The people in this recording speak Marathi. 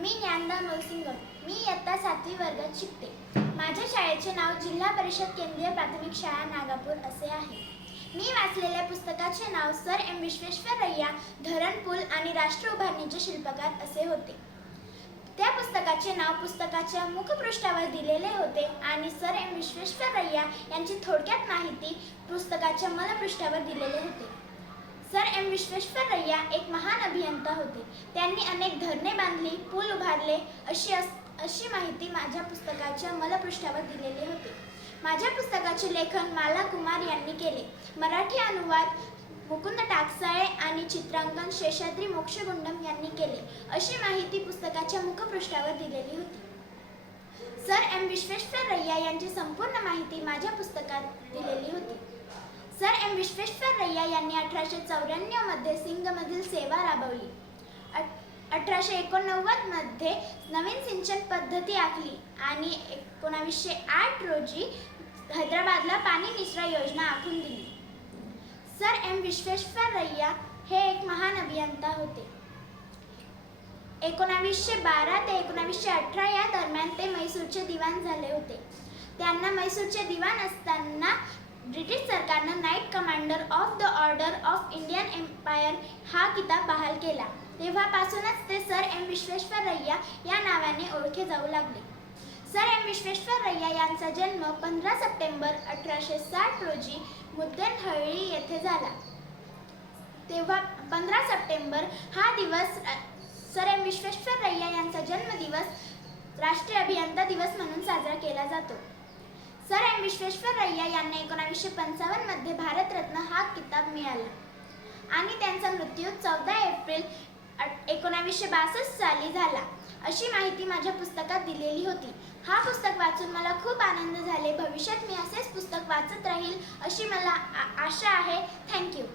मी ज्ञानदा मोलसिंगम मी इयत्ता सातवी वर्गात शिकते. माझ्या शाळेचे नाव जिल्हा परिषद केंद्रीय प्राथमिक शाळा नागापूर असे आहे. मी वाचलेल्या पुस्तकाचे नाव सर एम विश्वेश्वरय्या धरणपूल आणि राष्ट्र उभारणीचे शिल्पकार असे होते. त्या पुस्तकाचे नाव पुस्तकाच्या मुखपृष्ठावर दिलेले होते आणि सर एम विश्वेश्वरय्या यांची थोडक्यात माहिती पुस्तकाच्या मलपृष्ठावर दिलेले होते. सर एम विश्वेश्वरय्या एक महान अभियंता होते त्यांनी अनेक धरणे बांधली पूल उभारले अशी अस अशी माहिती माझ्या पुस्तकाच्या मलपृष्ठावर दिलेली होती. माझ्या पुस्तकाचे लेखन माला कुमार यांनी केले. मराठी अनुवाद मुकुंद टाकसाळे आणि चित्रांकन शेषाद्री मोक्षगुंडम यांनी केले अशी माहिती पुस्तकाच्या मुखपृष्ठावर दिलेली होती. सर एम विश्वेश्वरय्या यांची संपूर्ण माहिती माझ्या पुस्तकात दिलेली होती. सर एम विश्वेश्वरय्या यांनी अठराशे चौऱ्याण्णवमध्ये सिंगमधील सेवा राबवली. अठराशे एकोणनव्वदमध्ये नवीन सिंचन पद्धती आखली आणि एकोणावीसशे आठ रोजी हैदराबादला पाणी मिश्रा योजना आखून दिली. सर एम विश्वेश्वरय्या हे एक महान अभियंता होते. एकोणावीसशे बारा ते एकोणावीसशे अठरा या दरम्यान ते मैसूरचे दिवाण झाले होते. त्यांना मैसूरचे दिवाण असताना ब्रिटिश सरकारनं knight commander of the order of Indian Empire हा किताब बहाल केला. तेव्हापासूनच ते सर एम विश्वेश्वरय्या या नावाने ओळखे जाऊ लागले. सर एम विश्वेश्वरय्या यांचा जन्म पंधरा सप्टेंबर अठराशे साठ रोजी मुद्देनहळ्ळी येथे झाला. तेव्हा पंधरा सप्टेंबर हा दिवस सर एम विश्वेश्वरय्या यांचा जन्मदिवस राष्ट्रीय अभियंता दिवस म्हणून साजरा केला जातो. सर एम विश्वेश्वरय्या यांना एकोणावीसशे पंचावन्नमध्ये भारतरत्न हा किताब मिळाला. आणि त्यांचा मृत्यू चौदा एप्रिल एकोणावीसशे बासष्ट साली झाला. अशी माहिती माझ्या पुस्तकात दिलेली होती. हा पुस्तक वाचून मला खूप आनंद झाले. भविष्यात मी असेच पुस्तक वाचत राहील अशी मला आशा आहे. थँक्यू